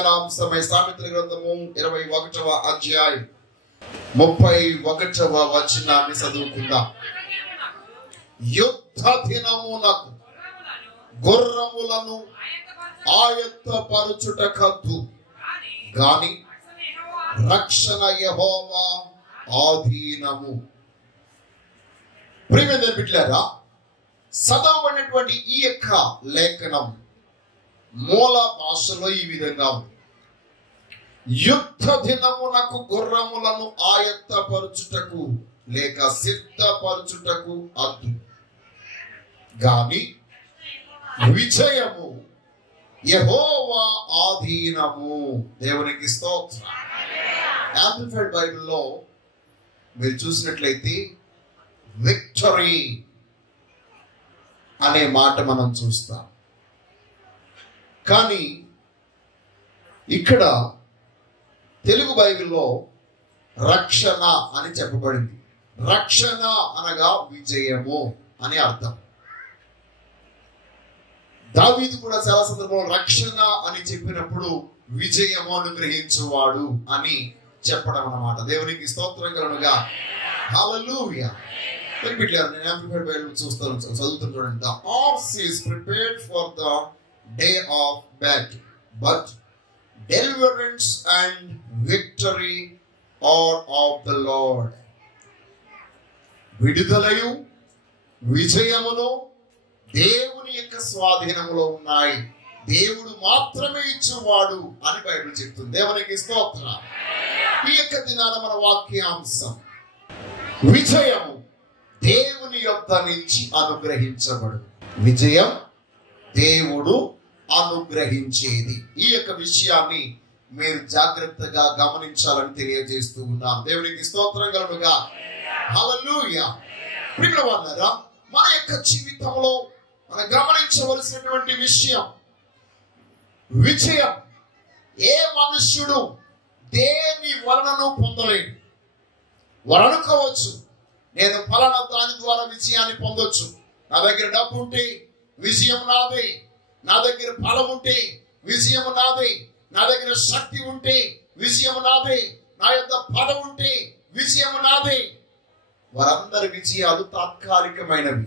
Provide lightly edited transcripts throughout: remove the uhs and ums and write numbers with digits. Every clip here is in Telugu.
ధ్యానాంశమై సామెతల గ్రంథము 21వ అధ్యాయం 31వ వచనాన్ని చదువుకుందాం. యుద్ధ దినమునకు గుర్రములను ఆయత్తపరచుటకద్దు, గాని రక్షణ యెహోవా ఆధీనము. ప్రియమైన బిడ్డలారా, చదవబడినటువంటి ఈ యొక్క లేఖనం మూల భాషలో ఈ విధంగా ఉంది. యుద్ధ దినమునకు గుర్రములను ఆయత్తపరచుటకు లేక సిద్ధపరచుటకు అద్దు, గాని విజయము యెహోవా ఆధీనము. దేవునికి స్తోత్రం. యాంప్లిఫైడ్ బైబిల్లో మీరు చూసినట్లయితే విక్టరీ అనే మాట మనం చూస్తాం. కానీ ఇక్కడ తెలుగు బైబిల్లో రక్షణ అని చెప్పబడింది. రక్షణ అనగా విజయము అని అర్థం. దావీదు కూడా చాలా సందర్భంలో రక్షణ అని చెప్పినప్పుడు విజయము అనుగ్రహించువాడు అని చెప్పడం అన్నమాట. దేవునికి స్తోత్రం కలుగునుగా. హల్లెలూయా. నేను యాంప్లిఫైడ్ బైబిల్ చదువుతాను చూడండి. The horse is prepared for the day of battle, but deliverance and victory are of the Lord. విడుదలయు విజయమును దేవుని యొక్క స్వాధీనములో ఉన్నాయి, దేవుడు మాత్రమే ఇచ్చేవాడు అని బైబిల్ చెప్తుంది. దేవునికి స్తోత్రం. ఈ యొక్క దినాన మన వాక్యాంశం విజయము దేవుని యొద్ద నుంచి అనుగ్రహించబడు. విజయం దేవుడు అనుగ్రహించేది. ఈ యొక్క విషయాన్ని మీరు జాగ్రత్తగా గమనించాలని తెలియజేస్తూ ఉన్నాను. దేవునికి స్తోత్రం కలుగునుగా. హల్లెలూయా. ప్రియమైన మన యొక్క జీవితంలో మనం గమనించవలసినటువంటి విషయం విజయం. ఏ మనుష్యుడు దేని వలనను పొందలేడు. వారు అనుకోవచ్చు, నేను ఫలానా దాని ద్వారా విజయాన్ని పొందొచ్చు, నా దగ్గర డబ్బు ఉంటే విజయం నాదే, నా దగ్గర బలం ఉంటే విజయం నాదే, నా దగ్గర శక్తి ఉంటే విజయం నాదే, నా యొక్క పదవి ఉంటే విజయం నాదే. వారందరి విజయాలు తాత్కాలికమైనవి,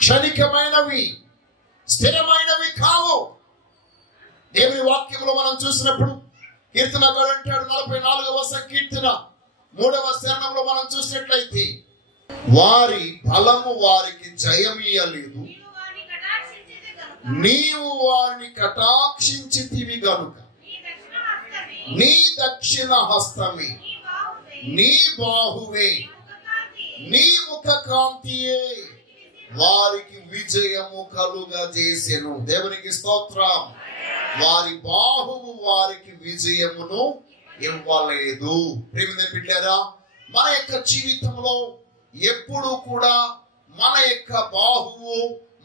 క్షణికమైనవి, స్థిరమైనవి కావు. దేవుని వాక్యంలో మనం చూసినప్పుడు కీర్తనకారుడు అంటాడు, 44వ సంకీర్తన 3వ చరణంలో మనం చూసినట్లయితే, వారి బలము వారికి జయమీయలేదు, నీవు వారిని కటాక్షించితివి గనుక నీ దక్షిణ హస్తమే, నీ బాహువే, నీ ముఖ కాంతియే వారికి విజయము కలుగజేసెను. దేవునికి స్తోత్రం. వారి బాహువు వారికి విజయమును ఇవ్వలేదు. ప్రియమైన బిడ్డలారా, మన యొక్క జీవితంలో ఎప్పుడు కూడా మన యొక్క బాహువు,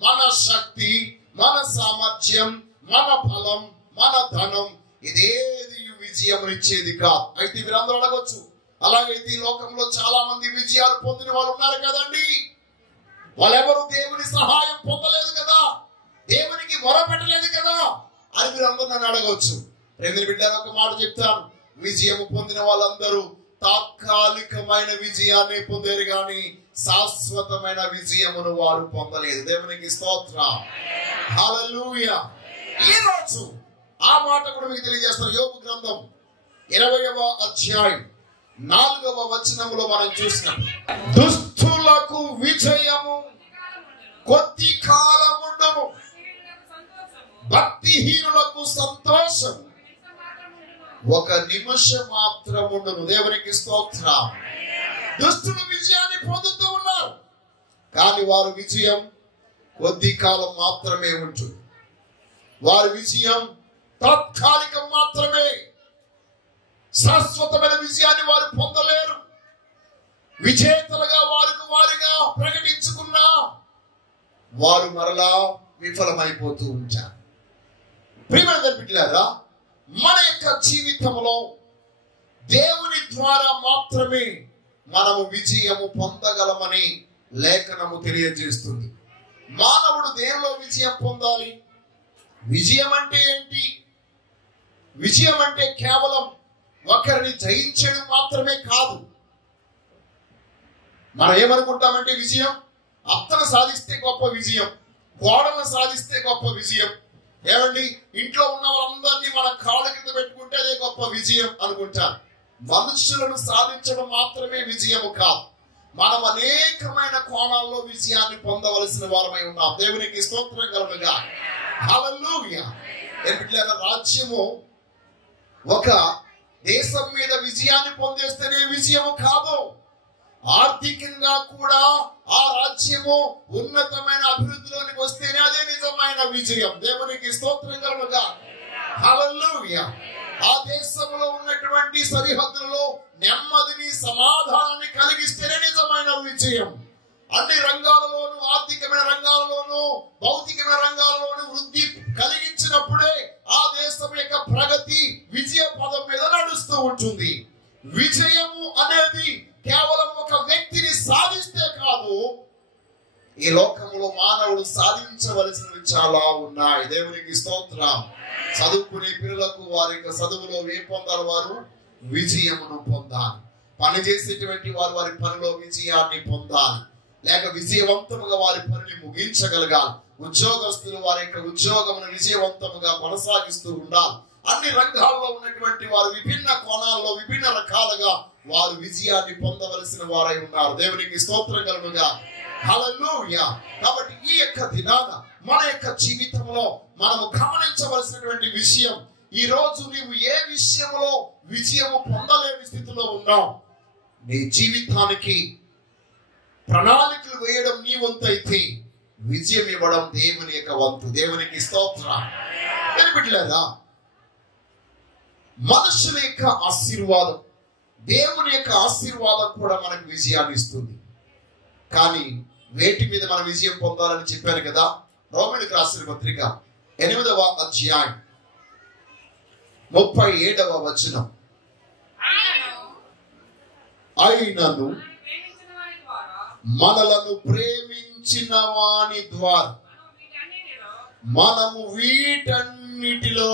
మన శక్తి, మన సామర్థ్యం, మన బలం, మన ధనం ఇదేది విజయమునిచ్చేది కాదు. అయితే మీరందరూ అడగొచ్చు, అలాగైతే ఈ లోకంలో చాలా మంది విజయాలు పొందిన వాళ్ళు ఉన్నారు కదండి, వాళ్ళెవరు దేవుని సహాయం పొందలేదు కదా, దేవునికి మొరపెట్టలేదు కదా అని మీరు అందరూ నన్ను అడగవచ్చు. ప్రేమ బిడ్డలు, ఒక మాట చెప్తాను, విజయం పొందిన వాళ్ళందరూ తాత్కాలికమైన విజయాన్ని పొందారు కానీ శాశ్వతమైన విజయమును వారు పొందలేదు. దేవునికి స్తోత్రం. హల్లెలూయా. ఈ రోజు ఆ మాట కూడా మీకు తెలియజేస్తారు. యోబు గ్రంథం 20వ అధ్యాయం 4వ వచనంలో మనం చూసినాం, దుష్టులకు విజయము కొద్ది కాలం ఉండము, భక్తిహీనులకు సంతోషం ఒక నిమిషం మాత్రం ఉండను. దేవునికి స్తోత్రం. దుష్టులు విజయాన్ని పొందుతూ ఉన్నారు, కానీ వారి విజయం కొద్ది కాలం మాత్రమే ఉంటుంది. వారి విజయం తాత్కాలికం మాత్రమే. శాశ్వతమైన విజయాన్ని వారు పొందలేరు. విజేతలుగా వారిగా ప్రకటించుకున్నా వారు మరలా విఫలమైపోతూ ఉంటారు. ప్రియమైన బిడ్డలారా, మన యొక్క జీవితంలో దేవుని ద్వారా మాత్రమే మనము విజయము పొందగలమని లేఖనము తెలియజేస్తుంది. మానవుడు దేనిలో విజయం పొందాలి? విజయం అంటే ఏంటి విజయం అంటే కేవలం ఒకరిని జయించడం మాత్రమే కాదు. మనం ఏమనుకుంటామంటే విజయం అత్తను సాధిస్తే గొప్ప విజయం, గోడలను సాధిస్తే గొప్ప విజయం, ఏమండి ఇంట్లో ఉన్న వాళ్ళందరినీ మన కాళ్ళ కింద పెట్టుకుంటే అదే గొప్ప విజయం అనుకుంటారు. మనుషులను సాధించడం మాత్రమే విజయము కాదు. మనం అనేకమైన కోణాల్లో విజయాన్ని పొందవలసిన వారమై ఉన్నాం. దేవునికి స్తోత్రం కలుగుగా. హల్లెలూయా. రాజ్యము ఒక దేశం మీద విజయాన్ని పొందేస్తేనే విజయము కాదు, ఆర్థికంగా కూడా ఆ రాజ్యము ఉన్నతమైన అభివృద్ధిలోనికి వస్తేనే అదే నిజమైన విజయం. దేవునికి స్తోత్రం కలుగుగా. హల్లెలూయా. ఆ దేశంలో ఉన్నటువంటి సరిహద్దులలో నెమ్మదిని సమాధానాన్ని కలిగిస్తేనే నిజమైన విజయం. అన్ని రంగాలలోనూ, ఆర్థికమైన రంగాలలోనూ, భౌతికమైన రంగాలలోనూ వృద్ధి కలిగించినప్పుడే ఆ దేశం యొక్క ప్రగతి విజయ పదం మీద నడుస్తూ ఉంటుంది. విజయము అనేది కేవలం ఒక వ్యక్తిని సాధిస్తే కాదు, ఈ లోకంలో మానవుడు సాధించవలసినవి చాలా ఉన్నాయి. దేవునికి స్తోత్రం. చదువుకునే పిల్లలకు వారి యొక్క చదువులో ఏం పొందాలి? వారు విజయమును పొందాలి. పని చేసేటువంటి వారు వారి పనిలో విజయాన్ని పొందాలి, లేక విజయవంతముగా వారి పనిని ముగించగలగాలి. ఉద్యోగస్తులు వారి యొక్క ఉద్యోగమును విజయవంతముగా కొనసాగిస్తూ ఉండాలి. అన్ని రంగాల్లో ఉన్నటువంటి వారు విభిన్న కోణాల్లో విభిన్న రకాలుగా వారు విజయాన్ని పొందవలసిన వారై ఉన్నారు. దేవునికి స్తోత్రం కలుగుగా. హల్లెలూయా. కాబట్టి ఈ యొక్క దినాన మన యొక్క జీవితంలో మనము గమనించవలసినటువంటి విషయం, ఈ రోజు నీవు ఏ విషయంలో విజయము పొందలేని స్థితిలో ఉన్నావు, నీ జీవితానికి ప్రణాళికలు వేయడం నీ వంతు అయితే విజయం ఇవ్వడం దేవుని యొక్క వంతు. దేవునికి స్తోత్రం. వినబిడ్డలారా, మనుషుల యొక్క ఆశీర్వాదం, దేవుని యొక్క ఆశీర్వాదం కూడా మనకు విజయాన్ని ఇస్తుంది. కానీ వేటి మీద మనం విజయం పొందాలని చెప్పాను కదా. రోమీయులకు రాసిన పత్రిక 8వ అధ్యాయం 37వ వచనం. అయినను మనలను ప్రేమించిన వాని ద్వారా మనము వీటన్నిటిలో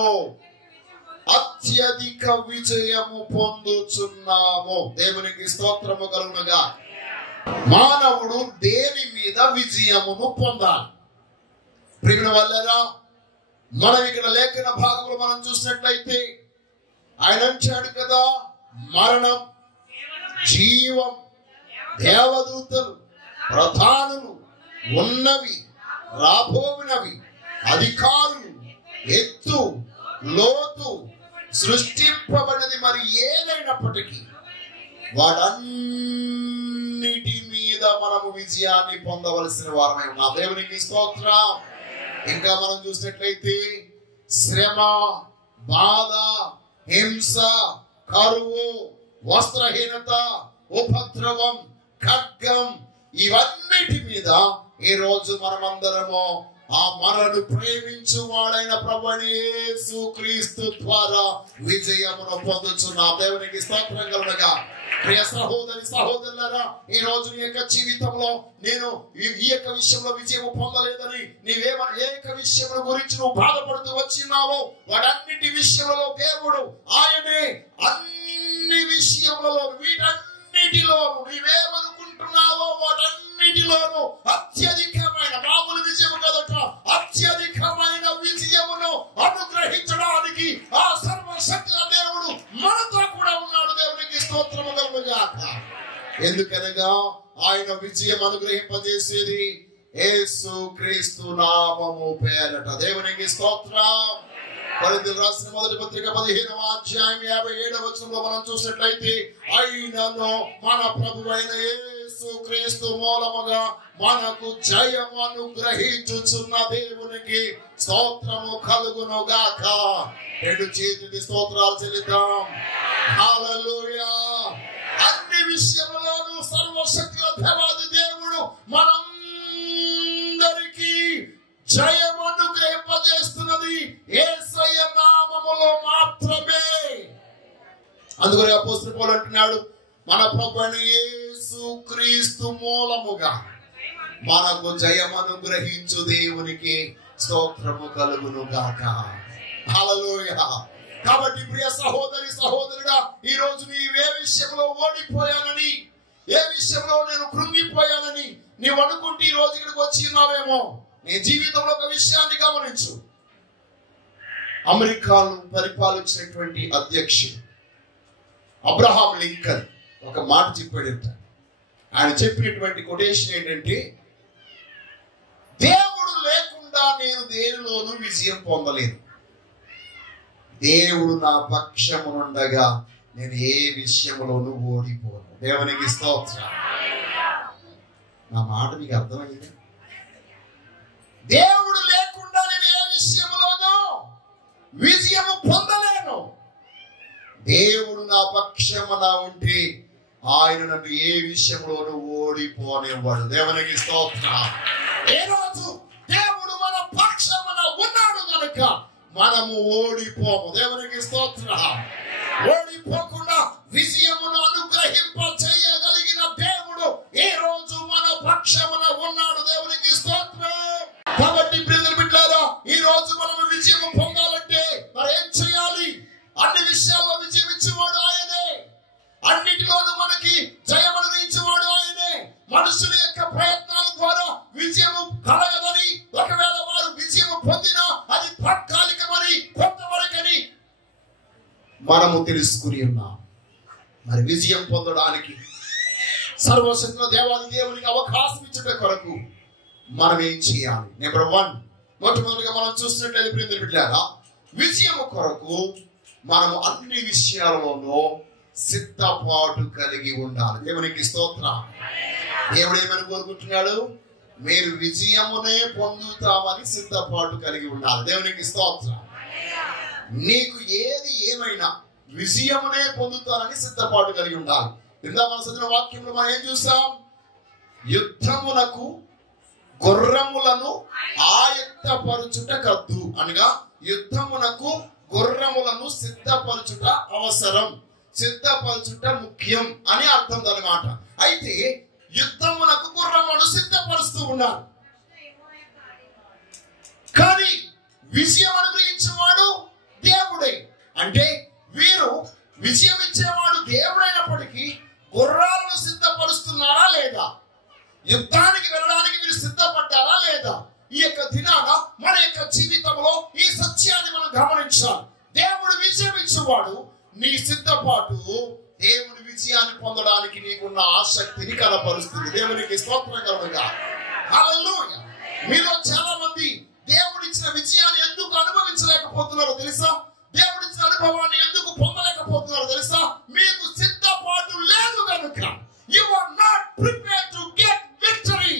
అత్యధిక విజయము పొందుచున్నాము. దేవునికి స్తోత్రము కలుగునుగా. మానవుడు దేని మీద విజయమును పొందాలి? ప్రియమైన వాళ్ళారా, మనం ఇక్కడ లేఖన భాగంలో మనం చూసినట్లయితే ఆయన అంటాడు కదా, మరణం, జీవం, దేవదూతలు, ప్రధానులు, ఉన్నవి, రాబోవినవి, అధికారులు, ఎత్తు, లోతు, సృష్టింపబడినది మరి ఏదైనప్పటికీ వాటన్నిటి మీద మనము విజయాన్ని పొందవలసిన వారమై ఉన్నాం. దేవునికి స్తోత్రం. ఇంకా మనం చూసినట్లయితే శ్రమ, బాధ, హింస, కరువు, వస్త్రహీనత, ఉపద్రవం, ఖడ్గం, ఇవన్నిటి మీద ఈ రోజు మనమందరము ఆ మనను ప్రేమించు వాడైన ప్రభువైన యేసుక్రీస్తు ద్వారా విజయమును పొందుచున్నాం. దేవునికి స్తోత్రం కలుగునుగా. ప్రియ సహోదరి సహోదరులారా, ఈ రోజు నీ యొక్క జీవితంలో నేను ఈ యొక్క విషయంలో విజయం పొందలేదని ఏ యొక్క విషయం గురించి నువ్వు బాధపడుతూ వచ్చినావో వాటన్నిటి విషయంలో దేవుడు ఆయనే అన్ని విషయములలో వీటన్నిటిలో నీవేమనుకుంటున్నావో వాటన్నిటిలోనూ అత్యధికమైన, మామూలు విజయం కదట, అత్యధికమైన విజయమును అనుగ్రహించడానికి ఆ సర్వశక్తి దేవుడు మనతో కూడా ఉన్నాడు. దేవునికి స్తోత్రము కలుగుగాక. ఎందుకనగా ఆయన విజయం అనుగ్రహింపజేసేది యేసుక్రీస్తు నామము పేరట. దేవునికి స్తోత్రం. కొరింథీయులకు రాసిన మొదటి పత్రిక 15వ అధ్యాయం 57వ వచనంలో మనం చూసినట్లయితే అయినను మన ప్రభువైన యేసుక్రీస్తు మూలముగా మనకు జయము అనుగ్రహించుచున్న దేవునికి స్తోత్రము కలుగును గాక. రెండు చేతులకి స్తోత్రాలు చెల్లిద్దాం. హల్లెలూయా. అన్ని విషయములోనూ సర్వశక్తిగా దేవాది దేవుడు మనందరికీ జయము అనుగ్రహింపజేస్తున్నది యేసయ్య నామములో మాత్రమే. అందుకని అపోస్తలుడు పౌలు అంటున్నాడు, మన ప్రభువైన యేసుక్రీస్తు మూలముగా మనకు జయము అనుగ్రహించు దేవునికి స్తోత్రము కలుగును గాక. హల్లెలూయా. కాబట్టి ప్రియ సహోదరి సహోదరుడా, ఈ రోజు నీవు ఏ విషయంలో ఓడిపోయానని, ఏ విషయంలో నేను కృంగిపోయానని నీవు అనుకుంటే ఈ రోజు ఇక్కడికి వచ్చి ఉన్నావేమో. నీ జీవితంలో ఒక విషయాన్ని గమనించు. అమెరికాను పరిపాలించినటువంటి అధ్యక్షుడు అబ్రహాం లింకన్ ఒక మాట చెప్పాడంట. ఆయన చెప్పినటువంటి కొటేషన్ ఏంటంటే, దేవుడు లేకుండా నేను దేనిలోనూ విజయం పొందలేను, దేవుడు నా పక్షమునుండగా నేను ఏ విషయంలోనూ ఓడిపోను. దేవునికి స్తోత్రం. నా మాట మీకు అర్థమైంది? దేవుడు లేకుండా నేను ఏ విషయంలోనూ విజయము పొందలేను. దేవుడు నా పక్షమున ఉంటే ఆయన నన్ను ఏ విషయంలోనూ ఓడిపోనివ్వడు. దేవునికి స్తోత్రం. ఏ రోజు దేవుడు మన పక్షమున ఉన్నాడు కనుక మనము ఓడిపోము. దేవునికి స్తోత్రం. ఓడిపోకుండా విజయమును అనుగ్రహింప చేయగలిగిన దేవుడు ఈ రోజు మన పక్షమున ఉన్నాడు. దేవునికి స్తోత్రం. కాబట్టి బ్రదర్ బిడ్డలారా, ఈ రోజు మనము విజయం పొందాలంటే మరి ఏం చేయాలి? అన్ని విషయాల్లో విజయం ఇచ్చేవాడు ఆయనే, అన్నిటిలోనూ మనకి జయం అనుగ్రహించేవాడు ఆయనే. మనుషుల యొక్క ప్రయత్నాల ద్వారా విజయము కలగదని, ఒకవేళ వారు విజయము పొందినా అది తాత్కాలికమని, కొంతవరకని మనము తెలుసుకుని ఉన్నాం. మరి విజయం పొందడానికి సర్వశక్తుల దేవాది దేవునికి అవకాశం ఇచ్చుట కొరకు మనం ఏం చేయాలి? నెంబర్ 1, మొట్టమొదటిగా మనం చూస్తున్నట్లయితే ప్రియమైన బిడ్డలారా, విజయం కొరకు మనము అన్ని విషయాలలోనూ సిద్ధపాటు కలిగి ఉండాలి. దేవునికి స్తోత్రం. దేవుడు ఏమని కోరుకుంటున్నాడు? మీరు విజయమునే పొందుతామని సిద్ధపాటు కలిగి ఉండాలి. దేవునికి స్తోత్రం. నీకు ఏది ఏమైనా విజయమునే పొందుతానని సిద్ధపాటు కలిగి ఉండాలి. ఇందా మన చదివిన వాక్యంలో మనం ఏం చూసాం? యుద్ధమునకు గుర్రములను ఆయత్తపరచుట కద్దు అనగా, యుద్ధమునకు గుర్రములను సిద్ధపరచుట అవసరం, సిద్ధపరచుట ముఖ్యం అని అర్థం అన్నమాట. అయితే యుద్ధమునకు గుర్రములను సిద్ధపరుస్తూ ఉన్నారు, కానీ విజయం అనుగ్రహించేవాడు దేవుడే. అంటే వీరు విజయం ఇచ్చేవాడు దేవుడైనప్పటికీ గుర్రాలను సిద్ధపరుస్తున్నారా లేదా? యుద్ధానికి వెళ్ళడానికి మీరు సిద్ధపడ్డారా లేదా? ఈ యొక్క దినాన మన యొక్క జీవితంలో ఈ సత్యాన్ని మనం గమనించాలి. దేవుడు విజయం ఇచ్చేవాడు. నీ సిద్ధపాటు దేవుని విజయాన్ని పొందడానికి నీకున్న ఆసక్తిని కనపరుస్తుంది. దేవునికి స్తోత్రం కలుగుగా. హల్లెలూయా. మీలో చాలా మంది దేవుడిచ్చిన విజయాన్ని ఎందుకు అనుభవించలేకపోతున్నారో తెలుసా? దేవుడిచ్చిన అనుభవాన్ని ఎందుకు పొందలేకపోతున్నారో తెలుసా? మీకు సిద్ధపాటు లేదు కనుక. You are not prepared to get victory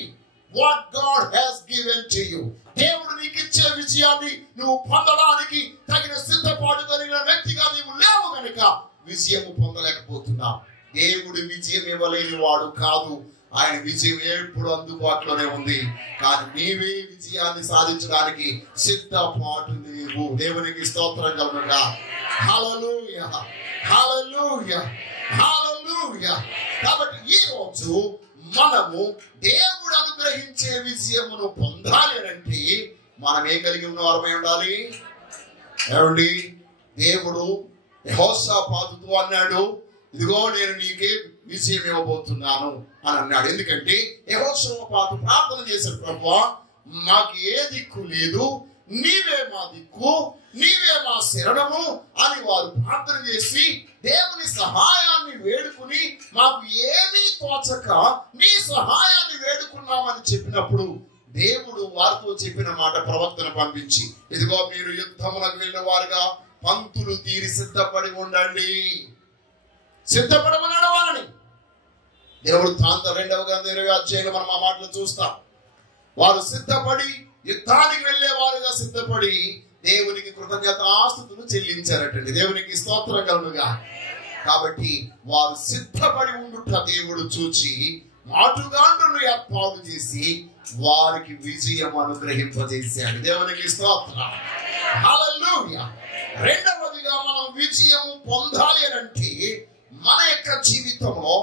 what God has given to you. దేవుడు నీకు ఇచ్చే విజయాన్ని నువ్వు పొందడానికి తగిన సిద్ధపాటు కలిగిన వ్యక్తిగా నీవు లేవు కనుక విజయము పొందలేకపోతున్నావు. దేవుడు విజయం ఇవ్వలేని వాడు కాదు. ఆయన విజయం ఎప్పుడు అందుబాటులోనే ఉంది. కానీ నీవే విజయాన్ని సాధించడానికి సిద్ధపాటు నీవు. దేవునికి స్తోత్రం కలుగుగా. హల్లెలూయా, హల్లెలూయా, హల్లెలూయా. కాబట్టి ఈ రోజు మనము దేవుడు అనుగ్రహించే విజయమును పొందాలి అంటే మనం ఏం కలిగి ఉన్న వారమై ఉండాలి? ఏమండి, దేవుడు యెహోషాపాతుతో అన్నాడు, ఇదిగో నేను నీకే విజయం ఇవ్వబోతున్నాను అని అన్నాడు. ఎందుకంటే యెహోషాపాతు ప్రార్థన చేశాడు, ప్రభువా మాకు ఏ దిక్కు లేదు, నీవే మా దిక్కు, నీవే మా శరణము అని వారు ప్రార్థన చేసి దేవుని సహాయాన్ని వేడుకుని మాకు ఏమీ తోచక నీ సహాయాన్ని వేడుకున్నామని చెప్పినప్పుడు దేవుడు వారితో చెప్పిన మాట ప్రవక్తను పంపించి, ఇదిగో మీరు యుద్ధములకు వెళ్ళిన వారుగా పంక్తులు తీరి సిద్ధపడి ఉండండి, సిద్ధపడమన్నాడు వారిని. దేవుడు తాంత 2వ గ్రంథం 20వ అధ్యాయంలో మనం ఆ మాటలు చూస్తాం. వారు సిద్ధపడి యుద్ధానికి వెళ్ళేవారుగా సిద్ధపడి దేవునికి కృతజ్ఞతాస్తుతులు చెల్లించారటండి. దేవునికి స్తోత్రం కలుగుగా. కాబట్టి వారు సిద్ధపడి ఉండుట దేవుడు చూచి మాటుగాండ్రులు ఏర్పాటు చేసి వారికి విజయం అనుగ్రహింపజేశాడు. దేవునికి స్తోత్రం. హల్లెలూయా. రెండవదిగా మనం విజయం పొందాలి అంటే మన యొక్క జీవితంలో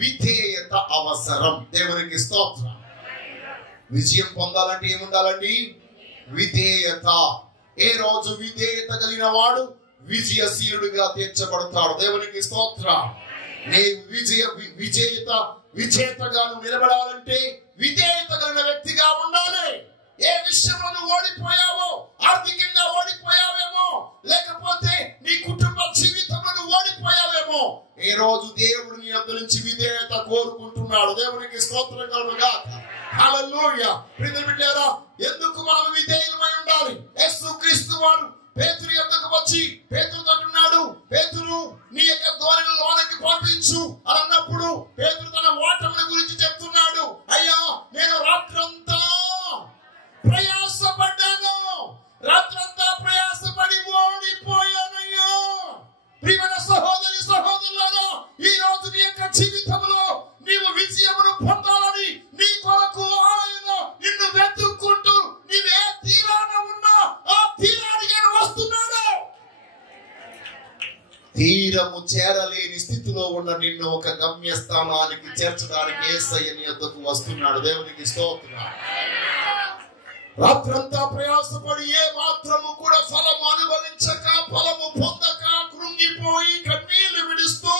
విధేయత అవసరం. దేవునికి స్తోత్రం. విజయం పొందాలంటే ఏముండాలండి? విధేయత. ఏ రోజు విధేయత కలిగిన వాడు విజయశీలుడిగా తీర్చబడతాడు. దేవునికి స్తోత్రం. నీ విజేతగా నువ్వు నిలబడాలంటే విధేయత కలిగిన వ్యక్తిగా ఉండాలి. ఏ విషయంలో నువ్వు ఓడిపోయావో, ఆర్థికంగా ఓడిపోయావేమో, లేకపోతే నీ కుటుంబ జీవితంలో నువ్వు ఓడిపోయావేమో, ఈ రోజు దేవుడు నీ యొద్ద నుంచి విధేయత కోరుకుంటున్నాడు. దేవునికి స్తోత్రం కలుగుగాక. హల్లెలూయా. ప్రియమైన బిడ్డలారా, ఎందుకు మనం విధేయులమై ఉండాలి? యేసుక్రీస్తు వారు పేతురు యొద్దకు వచ్చి పేతురు అంటున్నాడు, పేతురు నీ యొక్క ధోరణి లోనికి పంపించు అని అన్నప్పుడు పేతురు తన ఓటమిని గురించి చెప్తున్నాడు. అయ్యా, నేను రాత్రంతా ప్రయాసపడ్డాను, రాత్రంతా ప్రయాసపడి ఓడిపోయానయ్యా. ప్రియమైన సహోదరి సహోదరులారా, ఈ రోజు నీ యొక్క జీవితంలో నీవు విజయమును పొందాలని నీ కొరకు ఆయన నిన్ను వెతుక్కుంటూ నీవే తీరాన ఉన్నా ఆ తీరానికి వస్తున్నాడు. తీరము చేరలేని స్థితిలో ఉన్న నిన్ను ఒక గమ్యస్థానానికి చేర్చడానికి యేసయ్య నీ యొద్దకు వస్తున్నాడు. దేవునికి స్తోత్రం. రాత్రంతా ప్రయాసపడి ఏ మాత్రము కూడా ఫలము అనుభవించక, ఫలము పొందక, కృంగిపోయి కన్నీళ్లు విడుస్తూ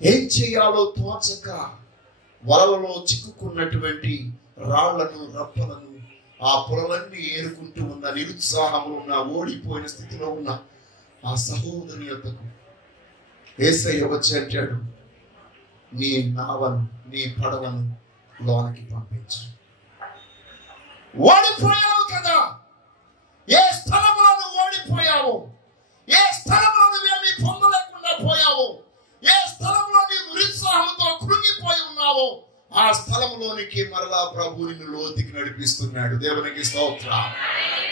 ఏం చేయాలో తోచక వలలో చిక్కుకున్నటువంటి రాళ్లను, రప్పలను, ఆ పొలలన్నీ ఏరుకుంటూ ఉన్న, నిరుత్సాహంలో ఉన్న, ఓడిపోయిన స్థితిలో ఉన్న ఆ సహోదరుని యొద్దకు యేసయ్య వచ్చి అంటాడు, నీ నావను, నీ పడవను లోనికి పంపించు. ఓడిపోయావు కదా, ఏ స్థలంలో నువ్వు ఓడిపోయావు, ఏ స్థలంలో నువ్వేమీ పొందలేకుండా పోయావు, ఏ స్థలంలో నీవు నిరుత్సాహంతో కృంగిపోయి ఉన్నావో ఆ స్థలంలోనికి మరలా ప్రభు నిన్ను లోతుకి నడిపిస్తున్నాడు. దేవునికి స్తోత్రం.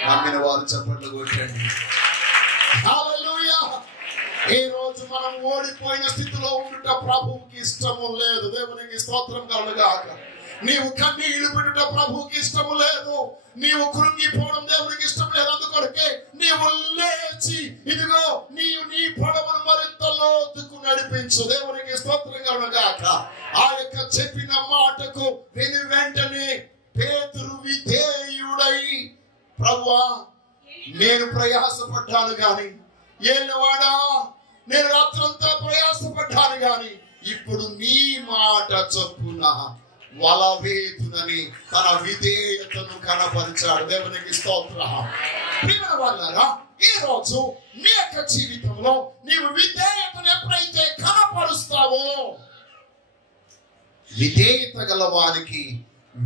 నమ్మిన వారు చప్పట్లు కొట్టండి. హల్లెలూయా. ఈ రోజు మనం ఓడిపోయిన స్థితిలో ఉండుట ప్రభువుకి ఇష్టము లేదు. దేవునికి స్తోత్రం కలుగుగాక. నీవు కన్నీళ్లు పెట్టుట ప్రభువుకి ఇష్టము లేదు. నీవు కృంగిపోవడం దేవునికి ఇష్టం లేదు. అందుకొరకే నీవు లేచి ఇదిగో నీవు నీ పడవను మరింత లోతుకు నడిపించు. దేవునికి స్తోత్రం కలుగుగాక. ఆ యొక్క చెప్పిన మాటకు విని వెంటనే పేతురు విధేయుడై, ప్రభువా నేను ప్రయాసపడ్డాను గాని, ఏలినవాడా నేను రాత్రంతా ప్రయాసపడ్డాను గాని, ఇప్పుడు నీ మాట చొప్పున వలవేతునని తన విధేయతను కనపరిచాడు. దేవునికి స్తోత్రం. ప్రియమైన వారులారా, ఈ రోజు నీ యొక్క జీవితంలో నీవు విధేయతను ఎప్పుడైతే కనపరుస్తావో, విధేయత గల వారికి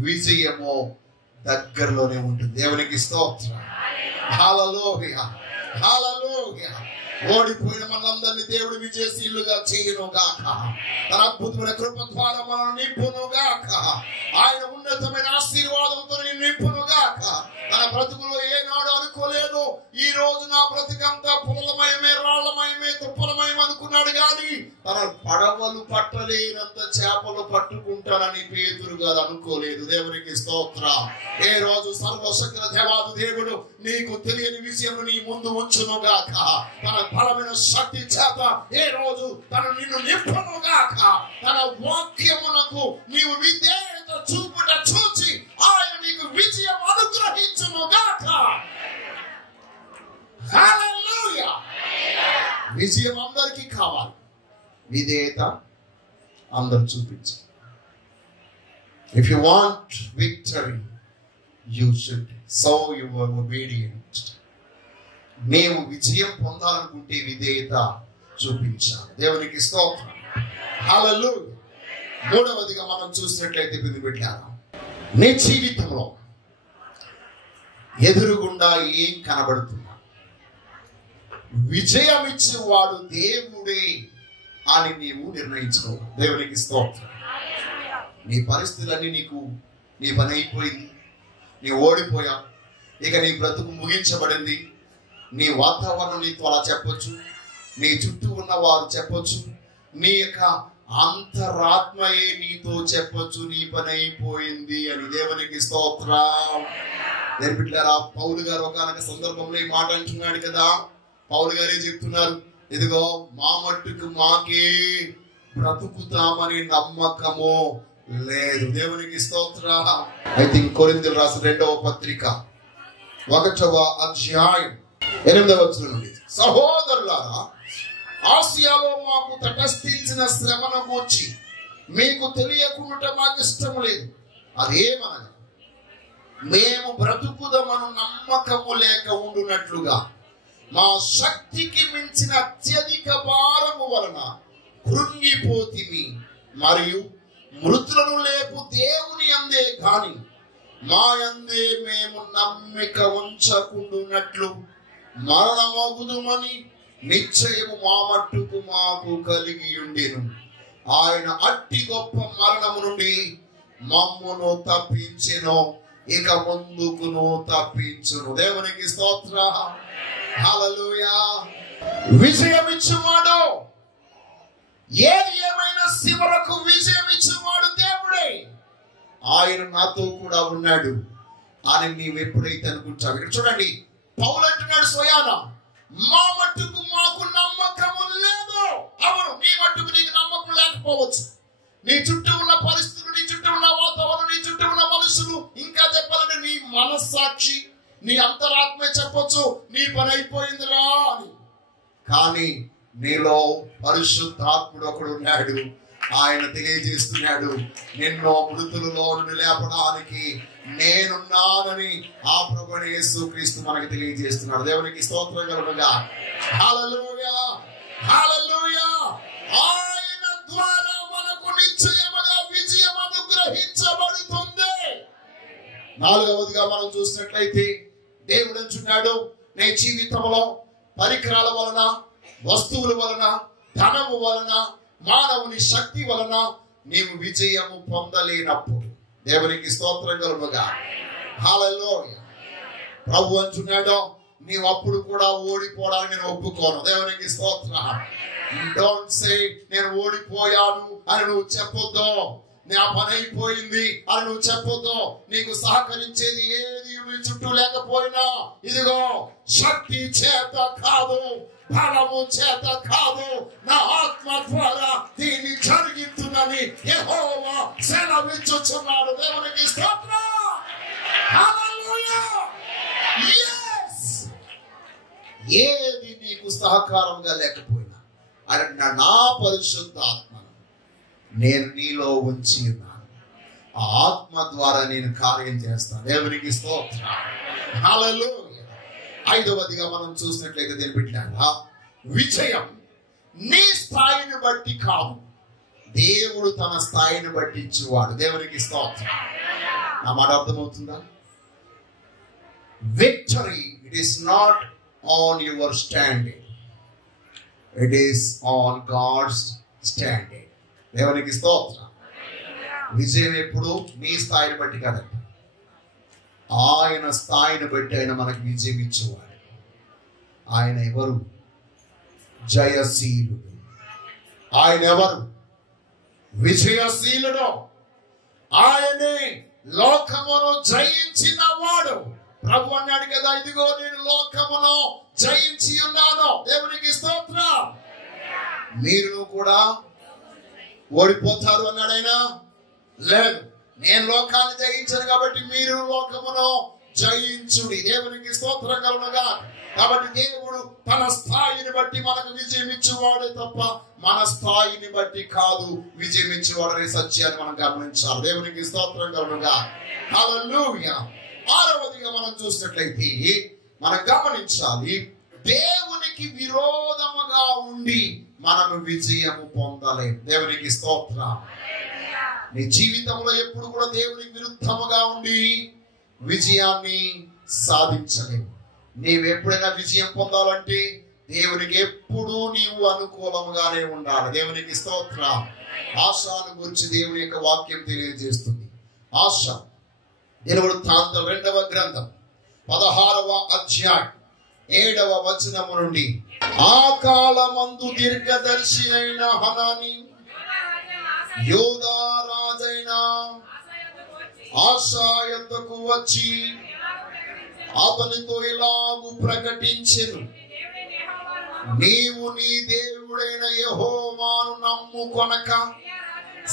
విజయము దగ్గరలోనే ఉంటుంది. దేవునికి స్తోత్రం. హల్లెలూయా. హల్లెలూయా. ఓడిపోయిన మనందరినీ దేవుడు విజయశీలుగా చేయను గాక. తన అద్భుతమైన కృప ద్వారా మనల్ని నింపును గాక. ఆయన ఉన్నతమైన ఆశీర్వాదంతో నింపును గాక. తన బ్రతుకులో ఏనాడు అనుకోలేదు ఈ రోజు నా బ్రతుకంతా పులమయమే, రాళ్లమయమే, తుప్పలమయం అనుకున్నాడు గాని తన పడవలు పట్టలేనంత చేపలు పట్టుకుంటానని పేతురు గారు అనుకోలేదు. దేవునికి స్తోత్రం. ఏ రోజు సర్వశక్తుల దేవాది దేవుడు నీకు తెలియని విషయం నీ ముందు ఉంచును గాక. తన బలమైన శక్తి చేత ఏ రోజు తను నిన్ను నింపును గాక. తన వాక్యమునకు నీవు విధేయత చూపుట చూచి ఆయన నీకు విజయం అనుగ్రహించును గాక. హల్లెలూయా. విజయం అందరికీ కావాలి, విధేయత అందరూ చూపించాలి. If you want victory, you should show your obedience. నీవు విజయం పొందాలనుకుంటే విధేయత చూపించాలి. దేవునికి స్తోత్రం. హల్లెలూయా. మూడవదిగా మనం చూసినట్లయితే బిడ్డలారా, నీ జీవితంలో ఎదురుగుండా ఏం కనబడుతున్నా విజయం ఇచ్చేవాడు దేవుడే అని నీవు నిర్ణయించుకో. దేవునికి స్తోత్రం. నీ పరిస్థితులన్నీ నీ పని అయిపోయింది, నీ ఓడిపోయా, ఇక నీ బ్రతుకు ముగించబడింది. నీ వాతావరణం నీతో అలా చెప్పొచ్చు, నీ చుట్టూ ఉన్న వారు చెప్పొచ్చు, నీ యొక్క అంతరాత్మయే నీతో చెప్పొచ్చు నీ పని అయిపోయింది అని. దేవునికి స్తోత్రం. నేను బిడ్డలారా, పౌలు గారు ఒకనొక సందర్భంలో ఈ మాట అంటున్నాడు కదా. పౌలు గారే చెప్తున్నారు, ఇదిగో మా మట్టుకు మాకే బ్రతుకుతామని నమ్మకము లేదు. దేవునికి స్తోత్రం. ఐ థింక్ కొరింథీయులకు రాసిన 2వ పత్రిక 1వ అధ్యాయం 8వ వచనం నుండి సహోదరులారా, ఆసియాలో మాకు తటస్థించిన శ్రమను గూర్చి మీకు తెలియకుండా మాకు ఇష్టం లేదు. అదేమనగా మేము బ్రతుకుదమను నమ్మకము లేక ఉండునట్లుగా మా శక్తికి మించిన అత్యధిక భారము వలన కృంగిపోతిమి, మరియు మృతులను లేపు దేవుని అందే గాని మా యందే మేము నమ్మిక ఉంచకుండునట్లు మరణమగుదుమని నిశ్చయము మా మట్టుకు మాకు కలిగి ఉండెను. ఆయన అట్టి గొప్ప మరణము నుండి మమ్మును తప్పించెను, ఇక ముందుకును తప్పించును. దేవునికి స్తోత్రం. హల్లెలూయా. విజయం ఇచ్చువాడు, ఏది ఏమైనా శివరకు విజయం ఇచ్చువాడు దేవుడే. ఆయన నాతో కూడా ఉన్నాడు అని నీవు ఎప్పుడైతే అనుకుంటావు. ఇక్కడ చూడండి, పౌలు అంటున్నాడు స్వయాన, మా మట్టుకు మాకు నమ్మకము లేదు. అవును, నీ మట్టుకు నీకు నమ్మకం లేకపోవచ్చు. నీ చుట్టూ ఉన్న పరిస్థితులు, నీ చుట్టూ ఉన్న వాతావరణం, నీ చుట్టూ ఉన్న మనుషులు, ఇంకా చెప్పాలంటే నీ మనస్సాక్షి, నీ అంతరాత్మే చెప్పొచ్చు నీ పని అయిపోయిందిరా అని. కానీ నీలో పరిశుద్ధాత్ముడు ఒకడు ఉన్నాడు. ఆయన తెలియజేస్తున్నాడు, నిన్ను మృతులలో నుండి లేపడానికి నేనున్నానని ఆ ప్రభువైన యేసుక్రీస్తు మనకు తెలియజేస్తున్నాడు. దేవునికి స్తోత్రం కలుగుగా. హల్లెలూయా, హల్లెలూయా. ఆయన ద్వారా మనకు నిశ్చయముగా విజయం అనుగ్రహించబడుతుంది. నాలుగవదిగా మనం చూసినట్లయితే దేవుడు అంటున్నాడు, నీ జీవితంలో పరికరాల వలన, వస్తువుల వలన, ధనము వలన, మానవుని శక్తి వలన నీవు విజయము పొందలేనప్పుడు దేవునికి స్తోత్రం కలుగుగా. హల్లెలూయా. ప్రభు అంటున్నాడు, నీవు అప్పుడు కూడా ఓడిపోవడానికి నేను ఒప్పుకోను. దేవునికి స్తోత్రం. డోంట్ సే నేను ఓడిపోయాను అని నువ్వు చెప్పొద్దు. నా పని అయిపోయింది అని నువ్వు చెప్పొద్దు. నీకు సహకరించేది ఏది నీ చుట్టూ లేకపోయినా, ఇదిగో శక్తి చేత కాదు, బలము చేత కాదు, నా ఆత్మ ద్వారా దీన్ని జరిగిస్తుందని యెహోవా సెలవిచ్చుచున్నాడు. దేవునికి స్తోత్రం. హల్లెలూయా. yes. ఏది నీకు సహకారంగా లేకపోయినా ఆయన నా పరిశుద్ధాత్మను నేను నీలో ఉంచి ఉన్నాను, ఆ ఆత్మ ద్వారా నేను కార్యం చేస్తాను. దేవునికి స్తోత్రం. హల్లెలూయా. ఐదవదిగా మనం చూసినట్లయితే దేని బిడ్డలారా, విజయం నీ స్థాయిని బట్టి కాదు, దేవుడు తన స్థాయిని బట్టి ఇచ్చేవాడు. దేవునికి స్తోత్రం. నా మాట అర్థమవుతుందా? Victory it is not on your standing, it is on God's standing. దేవునికి స్తోత్రం. విజయం ఎప్పుడు నీ స్థాయిని బట్టి కాదండి, ఆయన స్థాయిని బట్టి ఆయన మనకు విజయం ఇచ్చేవాడు. ఆయన ఎవరు? జయశీలుడు. ఆయన ఎవరు? విజయశీలుడు. ఆయనే లోకమును జయించిన వాడు. ప్రభు అన్నాడు కదా, ఇదిగో నేను లోకమును జయించి ఉన్నాను. దేవునికి స్తోత్రం. మీరు కూడా ఓడిపోతారు అన్నాడు ఆయన. లేదు, నేను లోకాన్ని జయించాను కాబట్టి మీరు లోకమును జయించుడి. దేవునికి స్తోత్రం కలుగునుగా. కాబట్టి దేవుడు తన స్థాయిని బట్టి మనకు విజయం ఇచ్చేవాడే తప్ప మన స్థాయిని బట్టి కాదు విజయం ఇచ్చేవాడు అనే సత్యాన్ని మనం గమనించాలి. దేవునికి స్తోత్రం కలుగునుగా. హల్లెలూయా. ఆరవదిగా మనం చూసినట్లయితే మనం గమనించాలి, దేవునికి విరోధముగా ఉండి మనము విజయము పొందలేం. దేవునికి స్తోత్రం. నీ జీవితంలో ఎప్పుడు కూడా దేవునికి విరుద్ధముగా ఉండి విజయాన్ని సాధించలేవు. నీవు ఎప్పుడైనా విజయం పొందాలంటే దేవునికి ఎప్పుడూ నీవు అనుకూలముగానే ఉండాలి. దేవునికి స్తోత్రం. ఆశాను గురించి దేవుని యొక్క వాక్యం తెలియజేస్తుంది. ఆశ దినవృత్తాంతం 2వ గ్రంథం 16వ అధ్యాయం 7వ వచనము నుండి, ఆ కాలమందు దీర్ఘదర్శి అయిన హనాని యోధా రాజైన ఆశా యొద్దకు వచ్చి అతనితో ఇలాగు ప్రకటించెను, నీవు నీ దేవుడైన యెహోవాను నమ్ముకొనక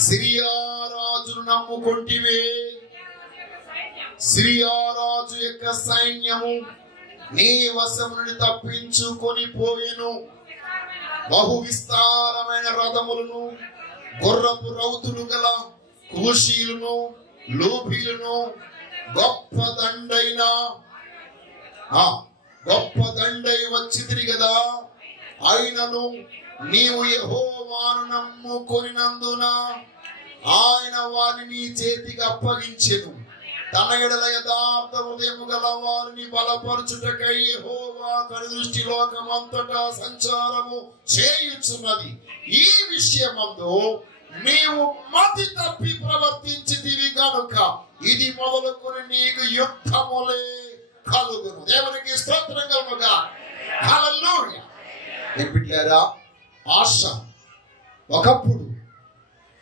సిరియా రాజును నమ్ముకొంటివే. సిరియా రాజు యొక్క సైన్యము నీ వశము నుండి తప్పించుకొని పోయెను. బహు విస్తారమైన రథములను, గుర్రపు రౌతులు గల కూషీలను, లోబీలను, గొప్ప దండై వచ్చితిరి కదా. అయినను నీవు యెహోవాను నమ్ముకొనినందున ఆయన వారిని నీ చేతికి అప్పగించెను. తన ఎడల యథార్థ హృదయము గల వారిని బలపరచుటకై యెహోవా కనుదృష్టి లోకమంతటా సంచారము చేయుచున్నది. ఈ విషయమందు నీవు మతి తప్పి ప్రవర్తించితివి గనుక ఇది మొదలుకొని నీకు యుద్ధములే కలుగును. దేవునికి స్తోత్రం కలుగుగా. హల్లెలూయా. బిడ్డలారా, ఆశ ఒకప్పుడు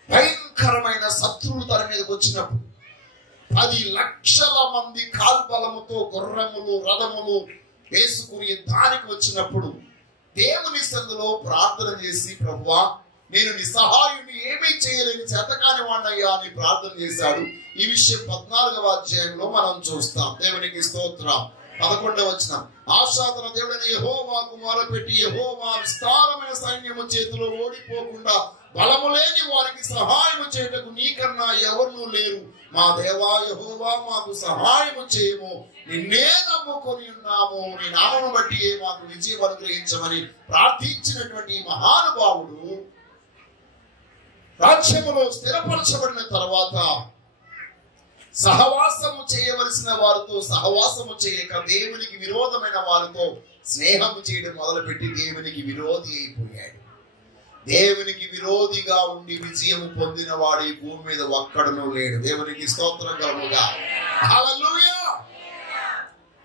భయంకరమైన శత్రువులు తన మీదకి వచ్చినప్పుడు 10 లక్షల మంది కాల్బలముతో గుర్రములు రథములు వేసుకుని దానికి వచ్చినప్పుడు దేవుని సన్నిధిలో ప్రార్థన చేసి, ప్రభువా నేను నీ సహాయుని ఏమీ చేయలేని చేతకాని వాడినయ్యా అని ప్రార్థన చేశాడు. ఈ విషయం 14వ అధ్యాయంలో మనం చూస్తాం. దేవునికి స్తోత్రం. 11వ వచనం. ఆశా తన దేవుడైన యెహోవాకు మొరపెట్టి యెహోవా విస్తారమైన సైన్యము చేతిలో ఓడిపోకుండా బలము లేని వారికి సహాయము చేయుటకు నీకన్నా ఎవరు లేరు. మా దేవా యెహోవా మాకు సహాయము చేయము, నిన్నే నమ్ముకొని ఉన్నాము, నీ నామమును బట్టి మాకు విజయం అనుగ్రహించమని ప్రార్థించినటువంటి మహానుభావుడు రాజ్యములో స్థిరపరచబడిన తర్వాత సహవాసము చేయవలసిన వారితో సహవాసము చేయక దేవునికి విరోధమైన వారితో స్నేహము చేయడం మొదలుపెట్టి దేవునికి విరోధి అయిపోయాడు. దేవునికి విరోధిగా ఉండి విజయము పొందిన వాడు ఈ భూమి మీద ఒక్కడునూ లేడు. దేవునికి స్తోత్రం కలుగుగా. హల్లెలూయా.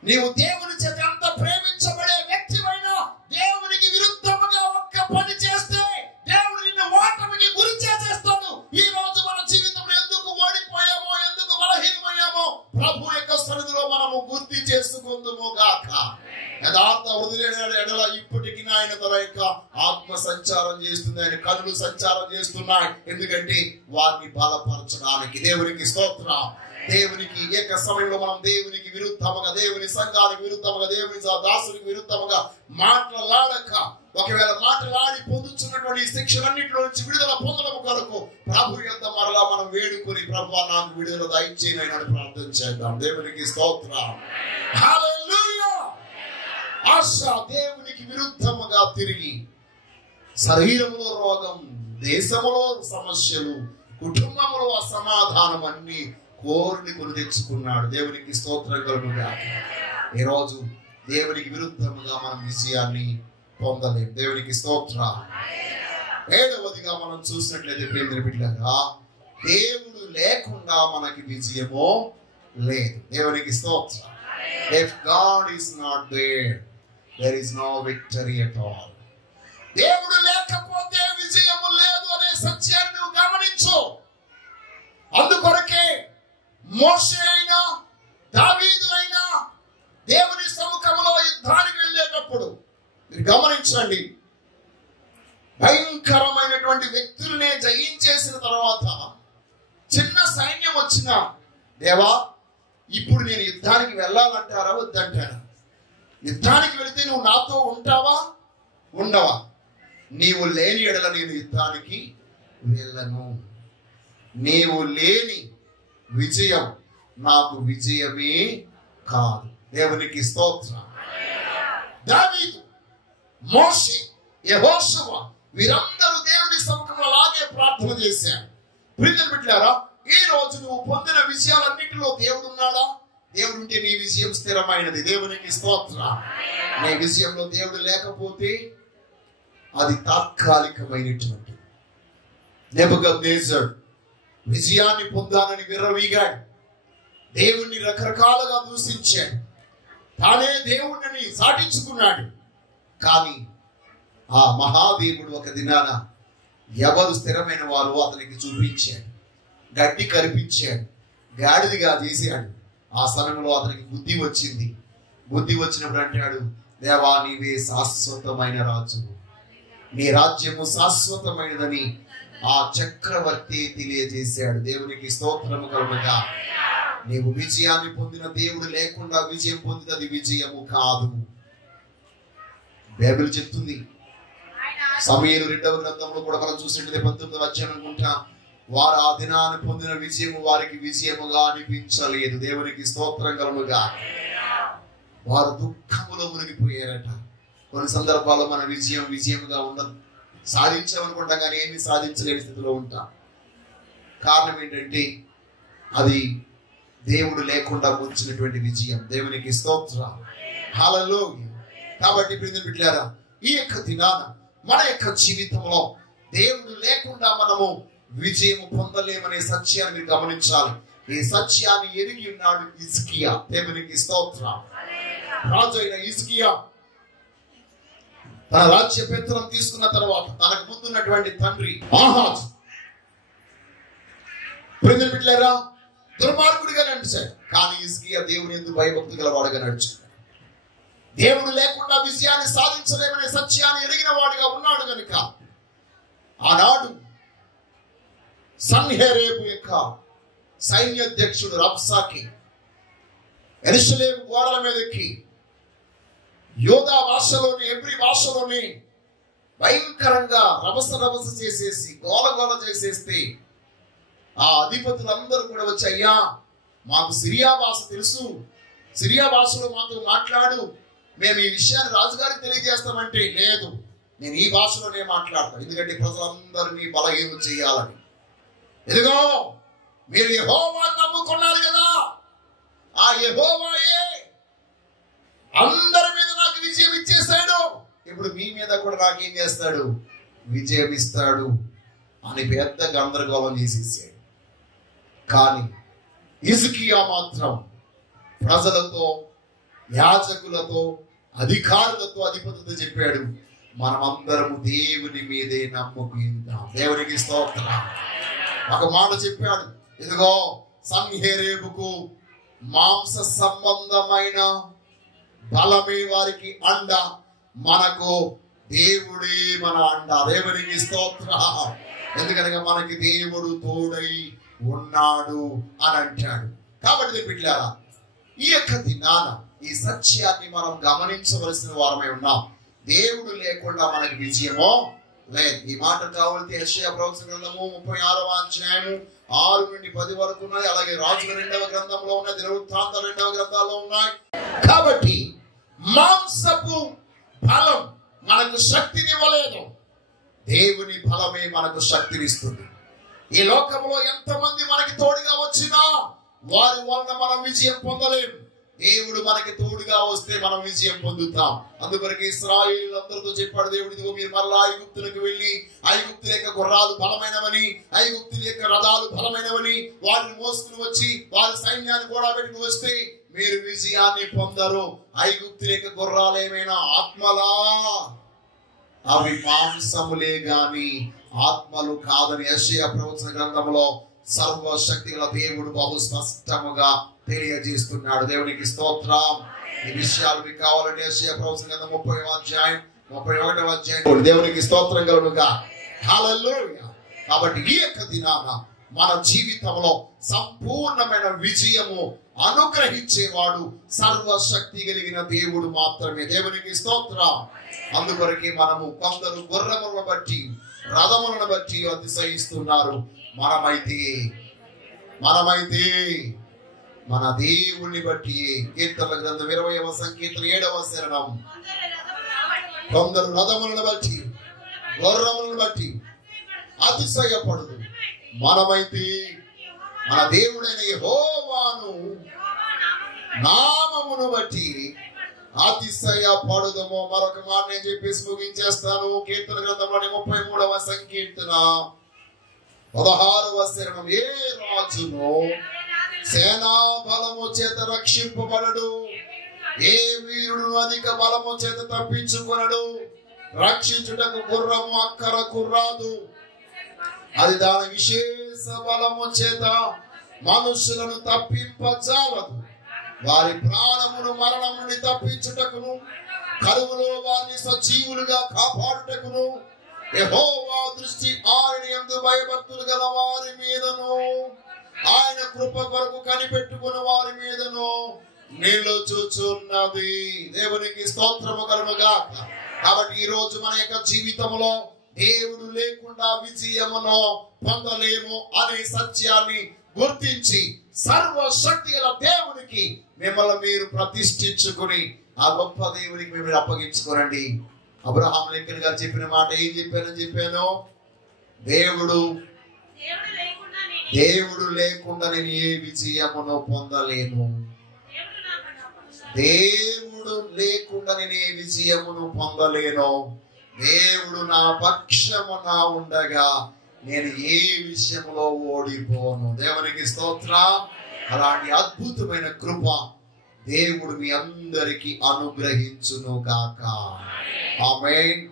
నీవు దేవుని చేత ఎంత ప్రేమించబడే వ్యక్తివైనా దేవునికి విరుద్ధముగా ఒక్క పని చేస్తే దేవుడు నిన్ను ఓటమికి గురి చేసేస్తాడు. ఈ రోజు మన జీవితంలో ఎందుకు ఓడిపోయామో, ఎందుకు బలహీనమయ్యామో ప్రభు యొక్క సన్నిధిలో మనము గుర్తు చేసుకుందుము గాక. యథార్థ హృదయుల ఎడల ఇప్పటికీ ఆయన తన యొక్క ఆత్మ సంచారం చేస్తుంది, ఆయన కన్నులు సంచారం చేస్తున్నాయి. ఎందుకంటే వారిని బలపరచడానికి. దేవునికి స్తోత్రం. దేవునికి ఏక సమయంలో మనం దేవునికి విరుద్ధముగా, దేవుని సంఘానికి విరుద్ధముగా, దేవుని దాసునికి విరుద్ధముగా మాట్లాడక, ఒకవేళ మాట్లాడి పొందుతున్నటువంటి శిక్షలన్నింటిలో నుంచి విడుదల పొందడం కొరకు ప్రభు యొక్క మరలా మనం వేడుకొని, ప్రభువా నాకు విడుదల దయచేయని ప్రార్థన చేద్దాం. దేవునికి స్తోత్రం. హల్లెలూయా. ఆశ దేవునికి విరుద్ధముగా తిరిగి శరీరములో రోగం, దేశములో సమస్యలు, కుటుంబంలో అసమాధానం అన్ని కోరిని కొని తెచ్చుకున్నాడు. దేవునికి స్తోత్రం కలుగుగా. ఈరోజు దేవునికి విరుద్ధముగా మనం విజయాన్ని పొందలేం. దేవునికి స్తోత్రం. 7వదిగా మనం చూసినట్లయితే ప్రియమైన బిడ్డలారా, దేవుడు లేకుండా మనకి విజయము లేదు. దేవునికి స్తోత్రం. If God is not there, there is no victory at all. దేవుడు లేకపోతే విజయము లేదు అనే సత్యాన్ని నువ్వు గమనించు. అందుకొరకే మోషే అయినా దావీదు అయినా దేవుని సముఖంలో యుద్ధానికి వెళ్ళేటప్పుడు మీరు గమనించండి, భయంకరమైనటువంటి వ్యక్తులనే జయించేసిన తర్వాత చిన్న సైన్యం వచ్చిన, దేవా ఇప్పుడు నేను యుద్ధానికి వెళ్ళాలంటారా వద్దంటారా? యుద్ధానికి వెళితే నువ్వు నాతో ఉంటావా ఉండవా? నీవు లేని ఎడల నేను యుద్ధానికి వెళ్ళను. నీవు లేని విజయం నాకు విజయమే కాదు. దేవునికి స్తోత్రం. దావీదు, మోషే, యెహోషువ వీరందరూ దేవుని సముఖంలో అలాగే ప్రార్థన చేశారు. ప్రియమైన బిడ్డలారా, ఈ రోజు నువ్వు పొందిన విజయాలన్నింటిలో దేవుడు ఉన్నాడా? దేవుడు ఉంటే నీ విజయం స్థిరమైనది. దేవునికి స్తోత్రం. నీ విజయంలో దేవుడు లేకపోతే అది తాత్కాలికమైనటువంటి. నెబుకద్నెజర్ విజయాన్ని పొందాలని విర్రవీగాడు. దేవుణ్ణి రకరకాలుగా దూషించాడు. తానే దేవుణ్ణి సాటించుకున్నాడు. కానీ ఆ మహాదేవుడు ఒక దినాన ఎవరు స్థిరమైన వారు అతనికి చూపించాడు. గడ్డి కనిపించాడు, గాడిదిగా చేశాడు. ఆ సమయంలో అతనికి బుద్ధి వచ్చింది. బుద్ధి వచ్చినప్పుడు అంటాడు, దేవా నీవే శాశ్వతమైన రాజు, నీ రాజ్యము శాశ్వతమైనదని ఆ చక్రవర్తి తెలియజేశాడు. దేవునికి స్తోత్రము కలుగుగా. నీవు విజయాన్ని పొందిన దేవుడు లేకుండా విజయం పొందితే అది విజయము కాదు. బైబిల్ చెప్తుంది. సమూయేలు 2వ గ్రంథంలో కూడా మనం చూసినట్లయితే 19వ అధ్యాయం అనుకుంటా, వారు ఆ దినాన్ని పొందిన విజయము వారికి విజయముగా అనిపించలేదు. దేవునికి స్తోత్రం కలుగుగా. వారు దుఃఖములో మునిగిపోయారట. కొన్ని సందర్భాల్లో మన విజయముగా ఉండదు. సాధించామనుకుంటాం కానీ ఏమి సాధించలేని స్థితిలో ఉంటాం. కారణం ఏంటంటే అది దేవుడు లేకుండా వచ్చినటువంటి విజయం. దేవునికి స్తోత్రం. హల్లెలూయా. కాబట్టి ప్రియమైన బిడ్డలారా, ఈ యొక్క దినాన మన యొక్క జీవితంలో దేవుడు లేకుండా మనము విజయం పొందలేమనే సత్యాన్ని మీరు గమనించాలి. ఈ సత్యాన్ని ఎరిగి ఉన్నాడు హిజ్కియా. దేవునికి స్తోత్రం. రాజు అయిన హిజ్కియా తన రాజ్య పెత్తనం తీసుకున్న తర్వాత తనకు ముందున్నటువంటి తండ్రి ఆహాజు ప్రియమైన బిడ్డలారా దుర్మార్గుడిగా నడిచాడు. కానీ హిజ్కియా దేవుని యందు భయభక్తి గలవాడుగా నడిచాడు. దేవుడు లేకుండా విజయాన్ని సాధించలేమనే సత్యాన్ని ఎరిగిన వాడిగా ఉన్నాడు కనుక ఆనాడు సన్హెరేబు యొక్క సైన్యాధ్యక్షుడు రబ్సాకి యెరూషలేము గోడల మీద ఎక్కి యోధా భాషలోని హెబ్రీ భాషలోని భయంకరంగా రభస చేసేసి గోల చేసేస్తే ఆ అధిపతులందరూ కూడా వచ్చి, అయ్యా మాకు సిరియా భాష తెలుసు, సిరియా భాషలో మాతో మాట్లాడు, మేము ఈ విషయాన్ని రాజుగారికి తెలియజేస్తామంటే, లేదు నేను ఈ భాషలోనే మాట్లాడతాను, ఎందుకంటే ప్రజలందరినీ బలహీనం చేయాలని. ఎదుగో మీరు యెహోవాను నమ్ముకున్నారు కదా, ఆ యెహోవాయే అందరి మీద నాకు విజయం ఇచ్చేస్తాడు, ఇప్పుడు మీ మీద కూడా నాకేం చేస్తాడు, విజయం ఇస్తాడు అని పెద్ద గందరగోళం చేసేసాడు. కానీ హిజ్కియా మాత్రం ప్రజలతో, యాజకులతో, అధికారులతో, అధిపతులతో చెప్పాడు, మనమందరము దేవుని మీదే నమ్మకుందాం. దేవునికి స్తోత్రం. ఒక మాట చెప్పాడు, ఇదిగో సన్హెరేబుకు మాంస సంబంధమైన బలమే వారికి అండ, మనకు దేవుడే మన అండ. దేవునికి స్తోత్రం. ఎందుకనగా మనకి దేవుడు తోడై ఉన్నాడు అని అంటాడు. కాబట్టి బిడ్డలారా, ఈ యొక్క దినాన ఈ సత్యాన్ని మనం గమనించవలసిన వారమై ఉన్నాం. దేవుడు లేకుండా మనకి విజయమో లేదు. ఈ మాట కావాలంటే యెషయా ప్రవచన గ్రంథము 36వ అధ్యాయము 6 నుండి 10 వరకు ఉన్నాయి. అలాగే రాజుల 2వ గ్రంథంలో ఉన్నాయి, దినవృత్తాంతాల 2వ గ్రంథాల్లో ఉన్నాయి. కాబట్టి మాంసపు బలం మనకు శక్తిని ఇవ్వలేదు, దేవుని బలమే మనకు శక్తినిస్తుంది. ఈ లోకంలో ఎంతమంది మనకి తోడుగా వచ్చినా వారి వలన మనం విజయం పొందలేము. దేవుడు మనకి తోడుగా వస్తే మనం విజయం పొందుతాం. అందుకొరకు ఇశ్రాయేలీయులందరితో చెప్పాడు దేవుడు, ఇదిగో మీరు మరలా ఐగుప్తులకు వెళ్ళి ఐగుప్తుల యొక్క గుర్రాలు బలమైనవని, ఐగుప్తుల యొక్క రథాలు బలమైనవని వారిని మోసుకుని వచ్చి వారి సైన్యాన్ని కూడా పెట్టుకుని వస్తే మీరు విజయాన్ని పొందరు. ఐగుప్తుల యొక్క గుర్రాలు ఏమైనా ఆత్మలా? అవి మాంసములే గాని ఆత్మలు కాదని యెషయా ప్రవచన గ్రంథంలో సర్వశక్తి గల దేవుడు బహు స్పష్టముగా తెలియజేస్తున్నాడు. దేవునికి స్తోత్రం. ఈ విషయాలు మీకు కావాలంటే యెషయా ప్రవచన గ్రంథం 30వ అధ్యాయం 31వ అధ్యాయం. దేవునికి స్తోత్రం కలుగుగా. హల్లెలూయా. కాబట్టి ఈ యొక్క దినాన మన జీవితంలో సంపూర్ణమైన విజయము అనుగ్రహించేవాడు సర్వశక్తి కలిగిన దేవుడు మాత్రమే. దేవునికి స్తోత్రం. అందుకొరకే మనము కొందరు గుర్రములను బట్టి, రథములను బట్టి అతిశయిస్తున్నారు. మనమైతే మన దేవుణ్ణి బట్టి. కీర్తనల గ్రంథం 20వ సంకీర్తన 7వ శరణం, కొందరు రథములను బట్టి, గుర్రములను బట్టి అతిశయపడదు, మనమైతే మన దేవుడైన యెహోవాను నామమును బట్టి అతిశయపడుదము. మరొక మాట నేను చెప్పేసి ముగించేస్తాను. కీర్తన గ్రంథంలోని 33వ సంకీర్తన 16వ శరణం, ఏ రాజును సేనా బలము చేత రక్షింపబడడు, ఏ వీరుడు అధిక బలము చేత తప్పించుకొనడు. రక్షించుటకు గుర్రము అక్కరకు రాదు, అది దాని విశేష బలము చేత మనుషులను తప్పింపజాలదు. వారి ప్రాణమును మరణం నుండి తప్పించుటకును, కరువులో వారిని సజీవులుగా కాపాడుటకును యెహోవా దృష్టి ఆయన యందు భయభక్తులు గల వారి మీదను ఆయన కృప కొరకు కనిపెట్టుకున్న వారి మీదను నిలుచుచున్నది. దేవునికి స్తోత్రము కలుగుగాక. కాబట్టి ఈ రోజు మన యొక్క జీవితంలో దేవుడు లేకుండా విజయమును పొందలేము అనే సత్యాన్ని గుర్తించి సర్వశక్తి గల దేవునికి మిమ్మల్ని మీరు ప్రతిష్ఠించుకుని ఆ గొప్ప దేవునికి మిమ్మల్ని అప్పగించుకోనండి. అబ్రహాం లింకన్ గారు చెప్పిన మాట ఏం చెప్పాను? దేవుడు లేకుండా నేను ఏ విజయమును పొందలేను. దేవుడు లేకుండా నేను ఏ విజయమును పొందలేను. దేవుడు నా పక్షమున ఉండగా నేను ఏ విషయంలో ఓడిపోను. దేవునికి స్తోత్రం. అలాంటి అద్భుతమైన కృప దేవుడు మీ అందరికి అనుగ్రహించును గాక. ఆమేన్.